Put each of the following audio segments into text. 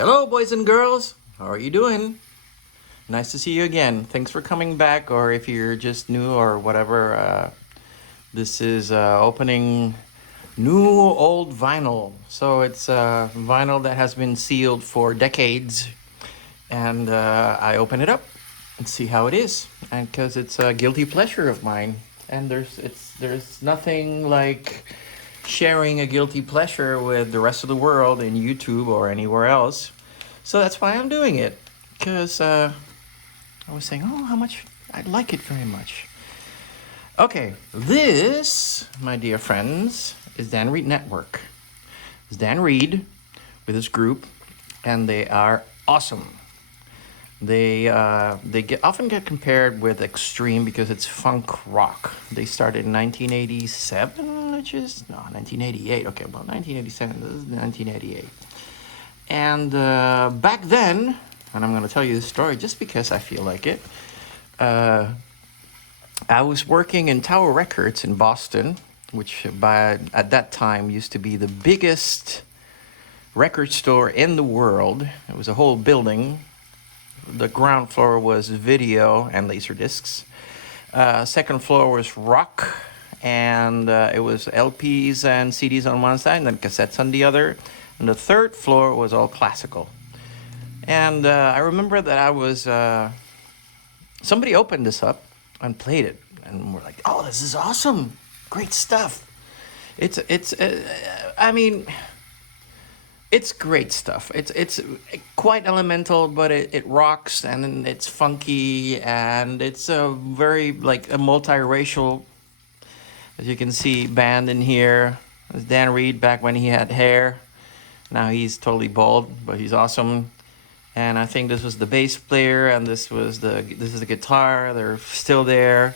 Hello, boys and girls. How are you doing? Nice to see you again. Thanks for coming back, or if you're just new or whatever, this is opening new old vinyl. So it's vinyl that has been sealed for decades, and I open it up and see how it is, and because it's a guilty pleasure of mine, and there's nothing like sharing a guilty pleasure with the rest of the world in YouTube or anywhere else. So that's why I'm doing it. Because I was saying, oh, how much I like it very much. Okay, this, my dear friends, is Dan Reed Network. It's Dan Reed with his group, and they are awesome. They often get compared with Extreme because it's funk rock. They started in 1987, which is no 1988. Okay, well 1987. This is 1988. And back then, and I'm going to tell you this story just because I feel like it. I was working in Tower Records in Boston, which at that time used to be the biggest record store in the world. It was a whole building. The ground floor was video and laser discs. Second floor was rock, and it was LPs and CDs on one side, and then cassettes on the other. And the third floor was all classical. And I remember that I was somebody opened this up and played it, and we're like, "Oh, this is awesome! Great stuff!" I mean. It's great stuff. It's quite elemental, but it rocks and it's funky and it's a very like a multiracial, as you can see, band in here. There's Dan Reed back when he had hair. Now he's totally bald, but he's awesome. And I think this was the bass player, and this is the guitar. They're still there.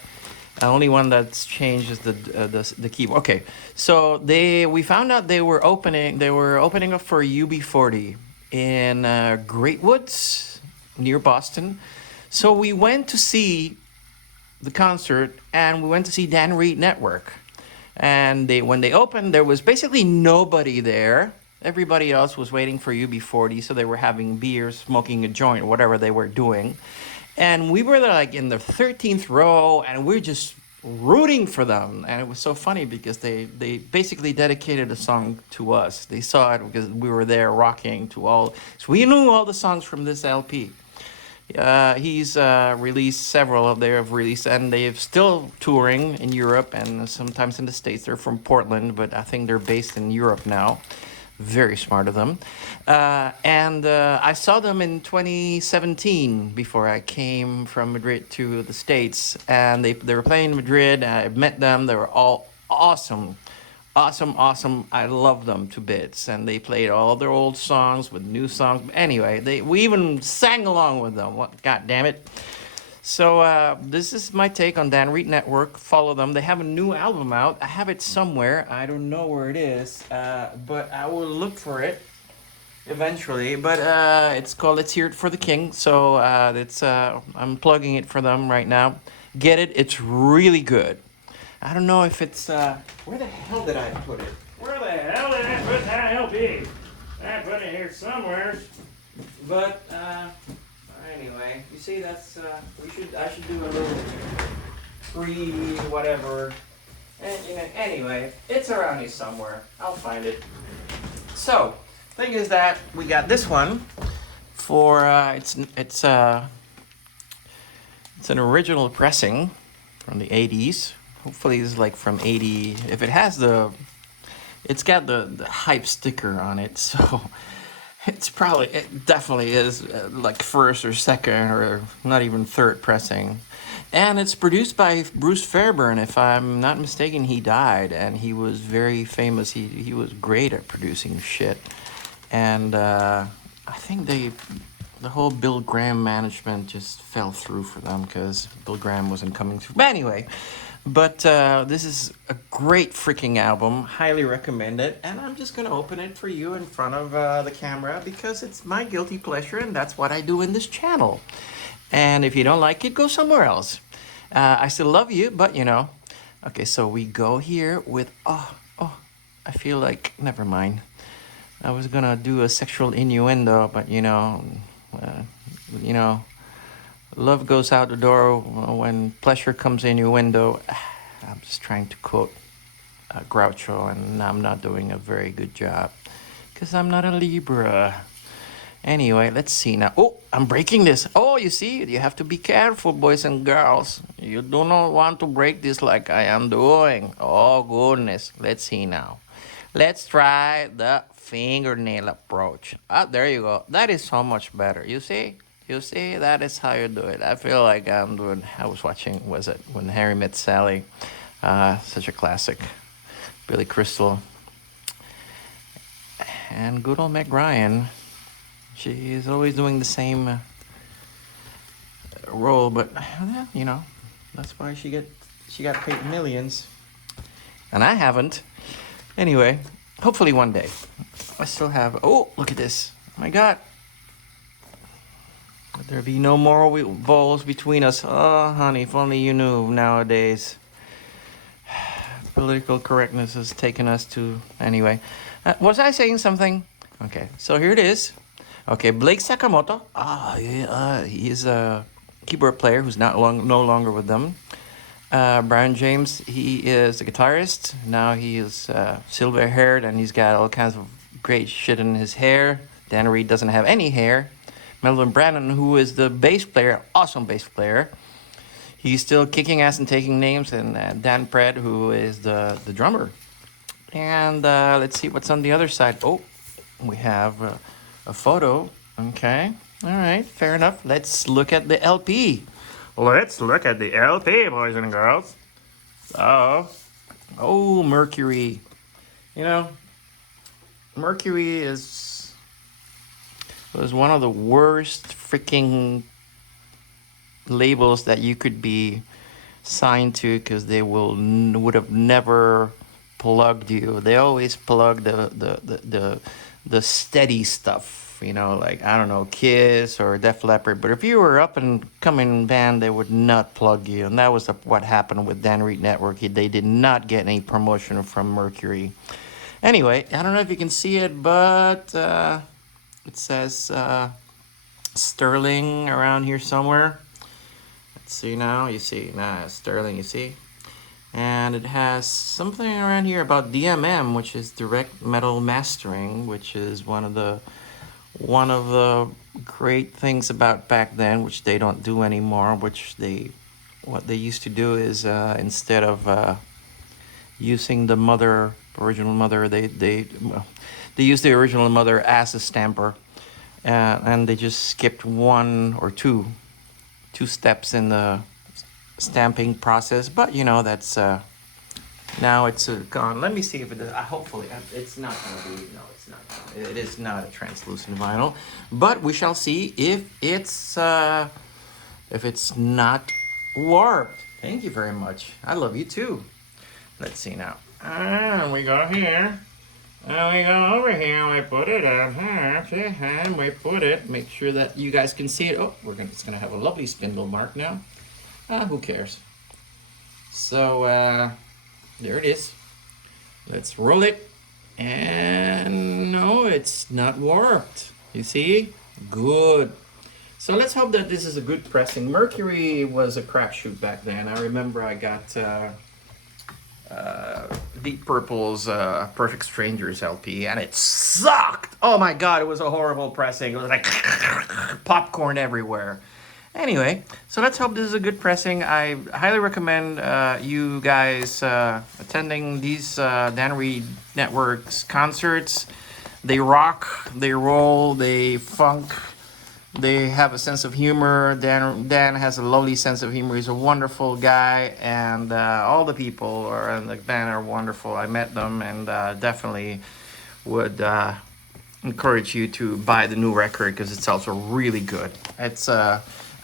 The only one that's changed is the keyboard. Okay, so we found out they were opening up for UB40 in Great Woods near Boston. So we went to see the concert, and we went to see Dan Reed Network. And when they opened, there was basically nobody there. Everybody else was waiting for UB40, so they were having beers, smoking a joint, whatever they were doing. And we were there like in the 13th row, and we are just rooting for them. And it was so funny because they basically dedicated a song to us. They saw it because we were there rocking to all. So we knew all the songs from this LP. He's released several of their released, and they're still touring in Europe and sometimes in the States. They're from Portland, but I think they're based in Europe now. Very smart of them. And I saw them in 2017 before I came from Madrid to the States. And they were playing in Madrid. I met them. They were all awesome. Awesome, awesome. I love them to bits. And they played all their old songs with new songs. Anyway, we even sang along with them. God damn it. So this is my take on Dan Reed Network. Follow them. They have a new album out. I have it somewhere. I don't know where it is, but I will look for it eventually. But it's called "Let's Hear It for the King." So I'm plugging it for them right now. Get it? It's really good. I don't know if it's where the hell did I put it? Where the hell did I put that LP? I put it here somewhere, but. Anyway, you see, that's I should do a little free whatever. And anyway, it's around here somewhere. I'll find it. So, thing is that we got this one for it's an original pressing from the 80s. Hopefully, it's like from 80. If it has it's got the hype sticker on it, so. It definitely is like first or second or not even third pressing. And it's produced by Bruce Fairbairn. If I'm not mistaken, he died, and he was very famous. He was great at producing shit. And I think the whole Bill Graham management just fell through for them because Bill Graham wasn't coming through. But anyway, this is a great freaking album. Highly recommend it. And I'm just going to open it for you in front of the camera because it's my guilty pleasure, and that's what I do in this channel. And if you don't like it, go somewhere else. I still love you, but Okay, so we go here with... I feel like... Never mind. I was gonna do a sexual innuendo, but uh, you know, love goes out the door when pleasure comes in your window. I'm just trying to quote Groucho, and I'm not doing a very good job because I'm not a Libra. Anyway, let's see now. Oh, I'm breaking this. Oh, you see, you have to be careful, boys and girls. You do not want to break this like I am doing. Oh, goodness. Let's see now. Let's try the fingernail approach. Ah, there you go. That is so much better. You see? You see? That is how you do it. I feel like I'm doing. I was watching, was it When Harry Met Sally? Such a classic. Billy Crystal. And good old Meg Ryan. She is always doing the same role, but that's why she got paid millions, and I haven't. Anyway, hopefully one day. I still have. Oh, look at this! Oh my God! Let there be no more balls between us. Oh, honey, if only you knew. Nowadays, political correctness has taken us to. Anyway, was I saying something? Okay, so here it is. Okay, Blake Sakamoto. He's a keyboard player who's no longer with them. Brian James, he is a guitarist. Now he is silver haired and he's got all kinds of great shit in his hair. Dan Reed doesn't have any hair. Melvin Brannon, who is the bass player, awesome bass player. He's still kicking ass and taking names. And Dan Pred, who is the drummer. And let's see what's on the other side. Oh, we have a photo. Okay. All right. Fair enough. Let's look at the LP. Let's look at the LP, boys and girls. Oh, Mercury. Mercury was one of the worst freaking labels that you could be signed to because they would have never plugged you. They always plug the steady stuff. Like, I don't know, Kiss or Def Leppard. But if you were up and coming band, they would not plug you. And that was what happened with Dan Reed Network. They did not get any promotion from Mercury. Anyway, I don't know if you can see it, but it says Sterling around here somewhere. Let's see now. You see? Sterling, you see? And it has something around here about DMM, which is direct metal mastering, which is one of the great things about back then, which they don't do anymore. What they used to do is instead of using the original mother, they used the original mother as a stamper, and they just skipped one or two steps in the stamping process. But that's now it's gone. Let me see if it does. Hopefully it's not going to be. No, it's not. It is not a translucent vinyl, but we shall see if it's not warped. Thank you very much. I love you too. Let's see now. We go here. We go over here. We put it out here. And we put it. Make sure that you guys can see it. Oh, it's gonna have a lovely spindle mark now. Who cares? So there it is. Let's roll it. And no, it's not warped. You see? Good. So let's hope that this is a good pressing. Mercury was a crapshoot back then. I remember I got Deep Purple's Perfect Strangers LP, and it sucked. Oh my God, it was a horrible pressing. It was like popcorn everywhere. Anyway, so let's hope this is a good pressing. I highly recommend you guys attending these Dan Reed Network's concerts. They rock, they roll, they funk, they have a sense of humor. Dan has a lovely sense of humor. He's a wonderful guy, and all the people in the band are wonderful. I met them, and definitely would encourage you to buy the new record because it's also really good. It's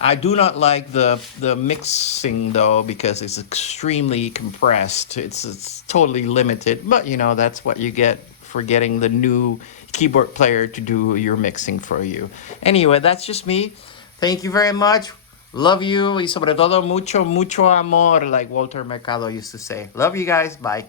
I do not like the mixing though because it's extremely compressed. It's totally limited, but that's what you get for getting the new keyboard player to do your mixing for you. Anyway, that's just me. Thank you very much. Love you y sobre todo mucho amor, like Walter Mercado used to say. Love you guys. Bye.